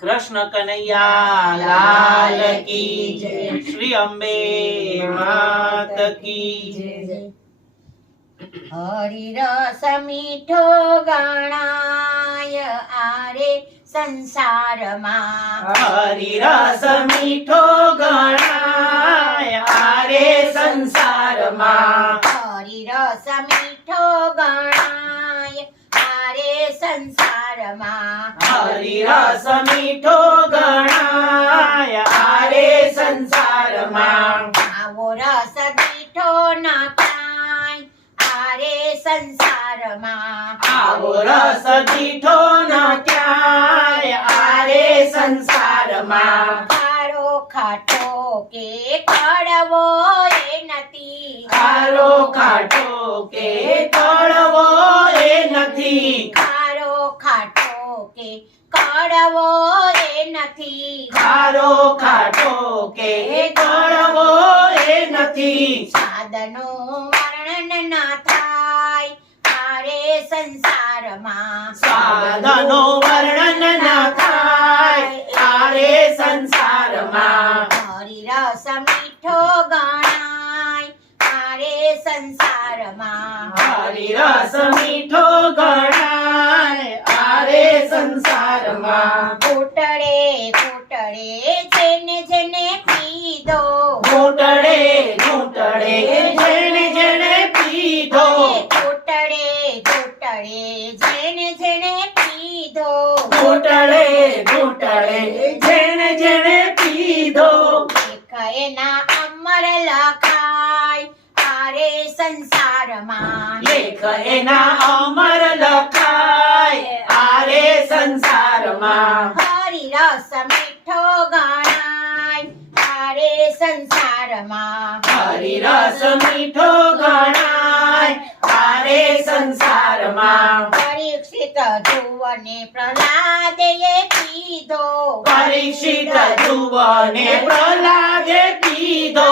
કૃષ્ણ કનૈયા લાલ કી જય. શ્રી અંબે માત કી જય. હરિરસ મીઠો ગણાય આરે સંસારમાં. હરિ રસ મીઠો ગણાય આરે સંસારમાં. હરિરસ મીઠો ગણાય સંસારમાં ગણાય આરે સંસારમાં આવો રસ મીઠો ના આરે સંસારમાં આવો રસ મીઠો ન આરે સંસારમાં ખારો ખાટો કે કડવો એ નથી ખારો ખાટો કે કડવો એ નથી. કે કડવો એ નથી. ખારો ખાટો કે કડવો એ નથી. સાધનો વર્ણન ના થાય. મારે સંસારમાં સાધનો વર્ણન ના થાય. મારે સંસારમાં હરિરસ મીઠો ગણાય. મારે સંસારમાં હરિ રસ મીઠો ગણાય આરે સંસારમાં ઘૂંટડે ઘૂંટડે જેને જેને પીધો. ઘૂંટડે ઘૂંટડે જેણે જેણે પીધો. ઘૂંટડે ઘૂંટડે જેને જેને પીધો. ઘૂંટડે ઘૂંટડે જેણે જેણે પીધો. એક એના અમર લખાય આરે સંસારમાં. લેખ એના અમર લખાય આરે સંસારમાં હરિરસ મીઠો ગણાય. આરે સંસારમાં હરિ રસ મીઠો ગણાય. આરે સંસારમાં પરીક્ષિત ધ્રુવને પ્રહલાદે કીધો. પરીક્ષિત જુવને પ્રહલાદે કીધો.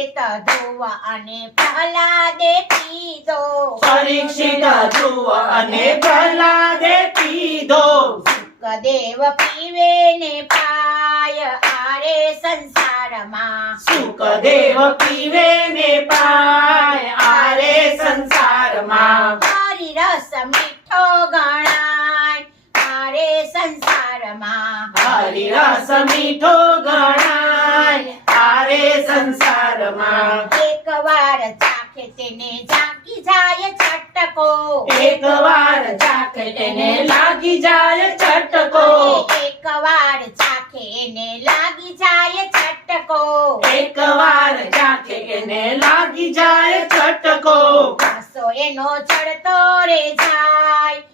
પરીક્ષિત ધ્રુવ અને પ્રહલાદે પીધો. પરીક્ષિત ધ્રુવ અને પ્રહલાદે પીધો. સુખદેવ પીવે ને પાય આરે સંસારમાં. સુખદેવ પીવે ને પાય આરે સંસારમાં. હરિરસ મીઠો ગણાય આરે સંસારમાં. હરિ રસ મીઠો ગણાય. આરે સંસારમાં. એક વાર ચાખે તેને જાગી જાય છટકો. એક ચાખે તેને લાગી જાય ચટકો એક વાર ચાખે એને લાગી જાય છટકો. એક વાર ચાખે એને લાગી જાય ચટકો એનો ચડતો રે જાય.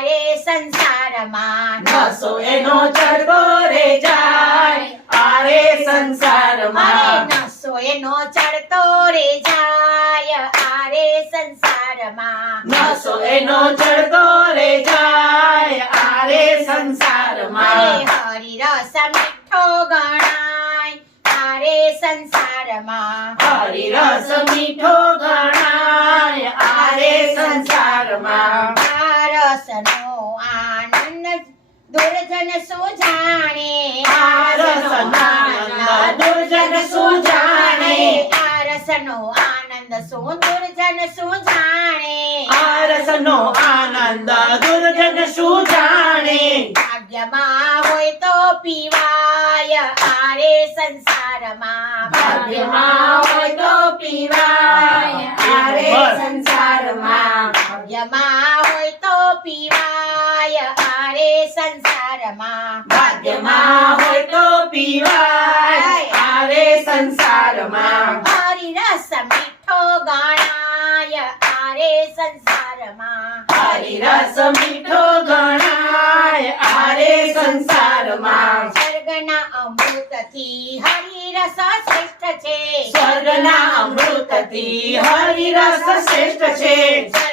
આરે સંસારમાં નસો એનો ચડતો રે જાય. આરે સંસારમાં. નસો એનો ચડતો રે જાય. આરે સંસારમાં. નસો એનો ચડતો રે જાય. આરે સંસારમાં. હરિરસ મીઠો ગણાય. આરે સંસારમાં. હરી રસ મીઠો ગણાય. આરે સંસારમાં. રસનો આનંદ દુર્જન શું જાણે આ રસનો આનંદ દુર્જન શું જાણે? આ રસનો આનંદ શું દુર્જન શું જાણે આ રસનો આનંદ દુર્જન શું જાણે ભાગ્યમાં હોય તો પીવાય આરે સંસારમાં. ભાગ્યમાં હોય તો પીવાય આરે સંસારમાં. ભાગ્યમાં પીવાય આરે સંસારમાં. ભાગ્યમાં હોય તો પીવાય આરે સંસારમાં. હરિરસ મીઠો ગણાય આરે સંસારમાં. હરિ રસ મીઠો ગણાય આરે સંસારમાં. સ્વર્ગના અમૃતથી હરિરસ શ્રેષ્ઠ છે. સ્વર્ગના અમૃતથી હરિ રસ શ્રેષ્ઠ છે.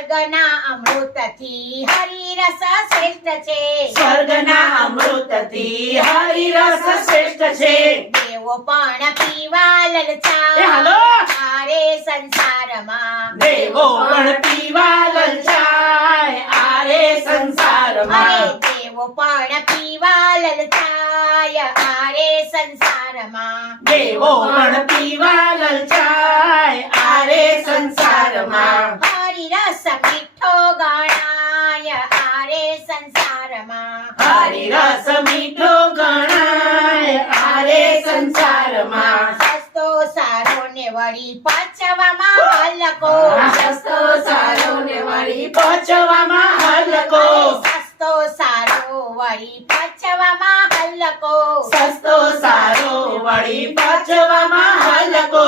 સ્વર્ગના અમૃતથી હરિરસ શ્રેષ્ઠ છે. સ્વર્ગના અમૃતથી હરિ રસ શ્રેષ્ઠ છે. દેવો પણ પીવા એ લલચા હાલો. આરે સંસારમાં. દેવો પણ પીવા લલચાય. આરે સંસારમાં. દેવો પણ પીવા લલચાય. આરે સંસારમાં. દેવો પણ પીવા લલચાય. આરે સંસારમાં. રસ મીઠો ગણાય આરે સંસારમાં હરિ રસ મીઠો ગણાય આરે સંસારમાં સસ્તો સારો ને વળી પચવામાં હલકો સસ્તો સારો ને વળી પચવામાં હલકો સસ્તો સારો વળી પચવામાં હલકો સસ્તો સારો વળી પચવામાં હલકો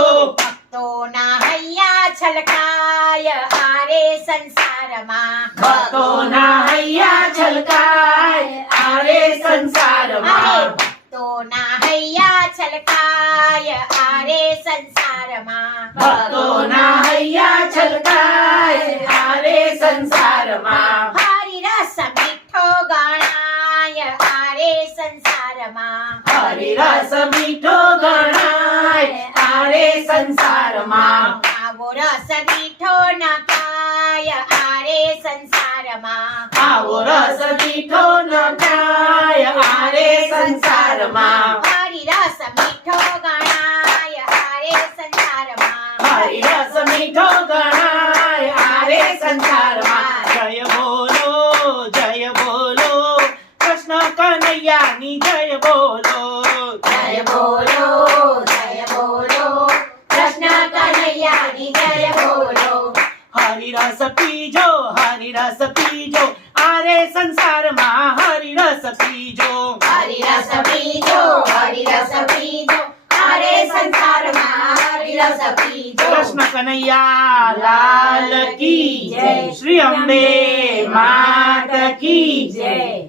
તો ના હૈયા છલકાય આરે સંસારમાં. ભક્તોના હૈયા છલકાય આરે સંસારમાં. ભક્તો ના હૈયા છલકાય આરે સંસારમાં. ભક્તોના હૈયા છલકાય આરે સંસારમાં. હરિ રસ મીઠો ગણાય આરે સંસારમાં. હરિ રસ મીઠો ગણાય આરે સંસારમાં. રસ મીઠો ન ખાય આરે સંસારમાં આવો રસ મીઠો ન થાય આરે સંસારમાં હરિ રસ મીઠો ગણાય આરે સંસારમાં હરિ રસ મીઠો ગણાય આરે સંસારમાં જય બોલો જય બોલો કૃષ્ણ કનૈયાની જય બોલો જય બોલો જય બોલો કૃષ્ણ કનૈયાની જય બોલો હરિ રસ પીજો હરિ રસ પીજો. આરે સંસારમાં હરિ રસ પીજો. હરિ રસ પીજો હરિ રસ પીજો. આરે સંસારમાં પીજો. કૃષ્ણ કનૈયા લાલ કી જય. શ્રી અંબે માત કી જય.